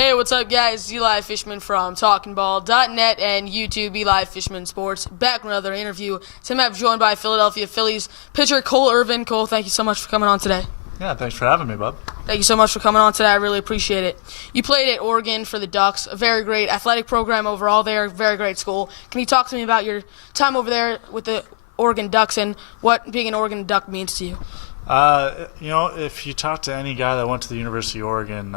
Hey, what's up, guys? Eli Fishman from TalkingBall.net and YouTube, Eli Fishman Sports. Back with another interview. Today I'm joined by Philadelphia Phillies pitcher Cole Irvin. Cole, thank you so much for coming on today. Yeah, thanks for having me, bub. Thank you so much for coming on today. I really appreciate it. You played at Oregon for the Ducks, a very great athletic program overall there, very great school. Can you talk to me about your time over there with the Oregon Ducks and what being an Oregon Duck means to you? If you talk to any guy that went to the University of Oregon,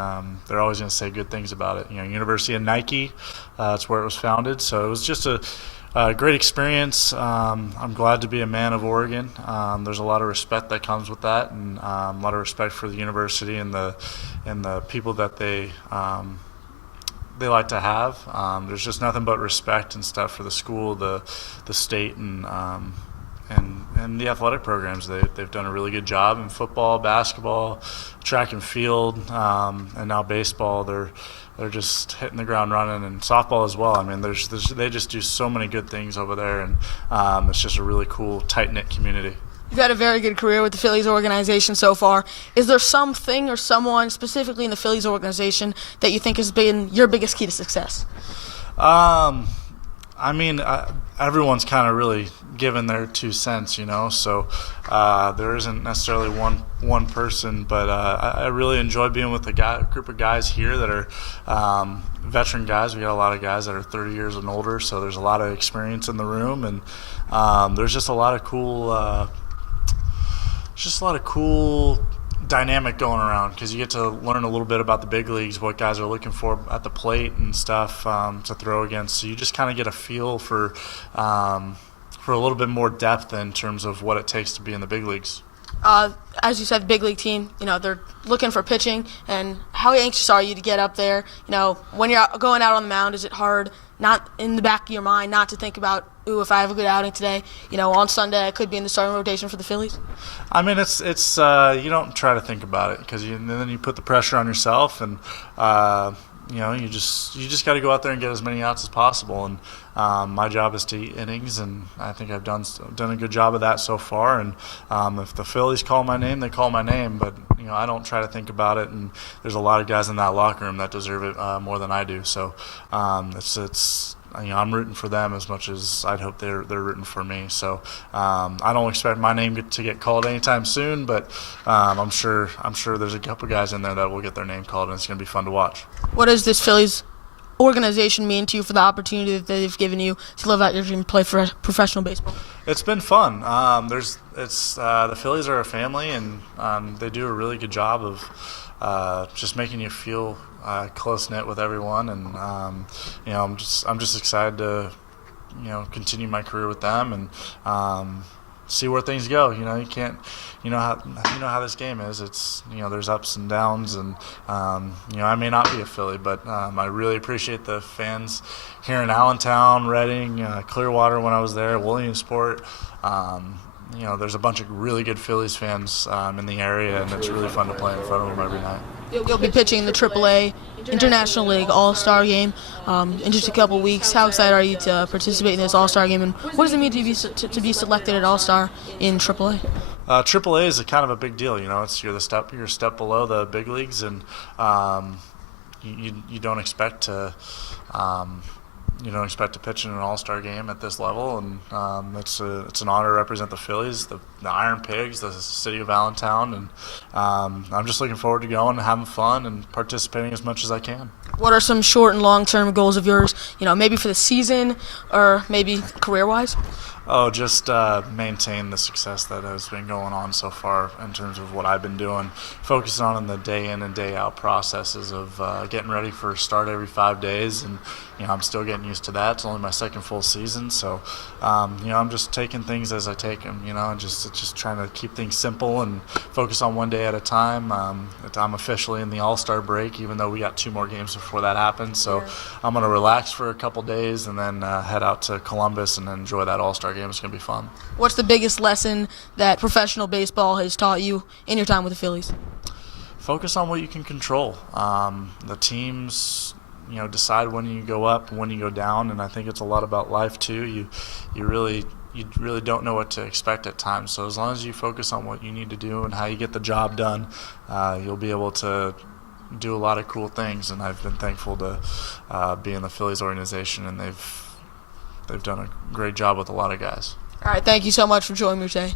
they're always going to say good things about it. University of Nike, that's where it was founded. So it was just a great experience. I'm glad to be a man of Oregon. There's a lot of respect that comes with that, and a lot of respect for the university and the people that they like to have. There's just nothing but respect and stuff for the school, the state, and the athletic programs. They've done a really good job in football, basketball, track and field, and now baseball. They're just hitting the ground running, and softball as well. I mean, they just do so many good things over there, and it's just a really cool, tight-knit community. You've had a very good career with the Phillies organization so far. Is there something or someone specifically in the Phillies organization that you think has been your biggest key to success? Everyone's kind of really given their 2 cents, so there isn't necessarily one person, but I really enjoy being with a group of guys here that are veteran guys. We got a lot of guys that are 30 years and older, so there's a lot of experience in the room, and there's just a lot of cool dynamic going around because you get to learn a little bit about the big leagues, what guys are looking for at the plate and stuff to throw against. So you just kind of get a feel for a little bit more depth in terms of what it takes to be in the big leagues. As you said, big league team, they're looking for pitching. And how anxious are you to get up there? When you're going out on the mound, is it hard, not in the back of your mind, not to think about, ooh, if I have a good outing today, on Sunday I could be in the starting rotation for the Phillies? I mean, it's you don't try to think about it because then you put the pressure on yourself, and you just got to go out there and get as many outs as possible. And my job is to eat innings, and I think I've done a good job of that so far. And if the Phillies call my name, they call my name. But I don't try to think about it. And there's a lot of guys in that locker room that deserve it more than I do. So I'm rooting for them as much as I'd hope they're rooting for me. So I don't expect my name to get called anytime soon, but I'm sure there's a couple guys in there that will get their name called, and it's going to be fun to watch. What does this Phillies organization mean to you for the opportunity that they've given you to live out your dream and play for professional baseball? It's been fun. The Phillies are a family, and they do a really good job of just making you feel close knit with everyone, and I'm just excited to continue my career with them and see where things go. You can't how this game is. It's there's ups and downs, and I may not be a Philly, but I really appreciate the fans here in Allentown, Reading, Clearwater when I was there, Williamsport. There's a bunch of really good Phillies fans in the area, and it's really fun to play in front of them every night. You'll be pitching in the AAA International League All-Star Game in just a couple weeks. How excited are you to participate in this All-Star Game, and what does it mean to be selected at All-Star in AAA? AAA is a kind of a big deal. You're a step below the big leagues, and you don't expect to. You don't expect to pitch in an all-star game at this level, and it's an honor to represent the Phillies, the Iron Pigs, the city of Allentown, and I'm just looking forward to going and having fun and participating as much as I can. What are some short and long-term goals of yours, maybe for the season or maybe career-wise? Just maintain the success that has been going on so far in terms of what I've been doing, focusing on in the day in and day out processes of getting ready for a start every 5 days, and I'm still getting used to that. It's only my second full season, so I'm just taking things as I take them, and just trying to keep things simple and focus on one day at a time. I'm officially in the All-Star break, even though we got 2 more games before that happens, so I'm going to relax for a couple days and then head out to Columbus and enjoy that All-Star game. It's going to be fun. What's the biggest lesson that professional baseball has taught you in your time with the Phillies? Focus on what you can control. The teams, decide when you go up, when you go down, and I think it's a lot about life too. You really don't know what to expect at times. So as long as you focus on what you need to do and how you get the job done, you'll be able to do a lot of cool things, and I've been thankful to be in the Phillies organization, and they've done a great job with a lot of guys. All right, thank you so much for joining me today.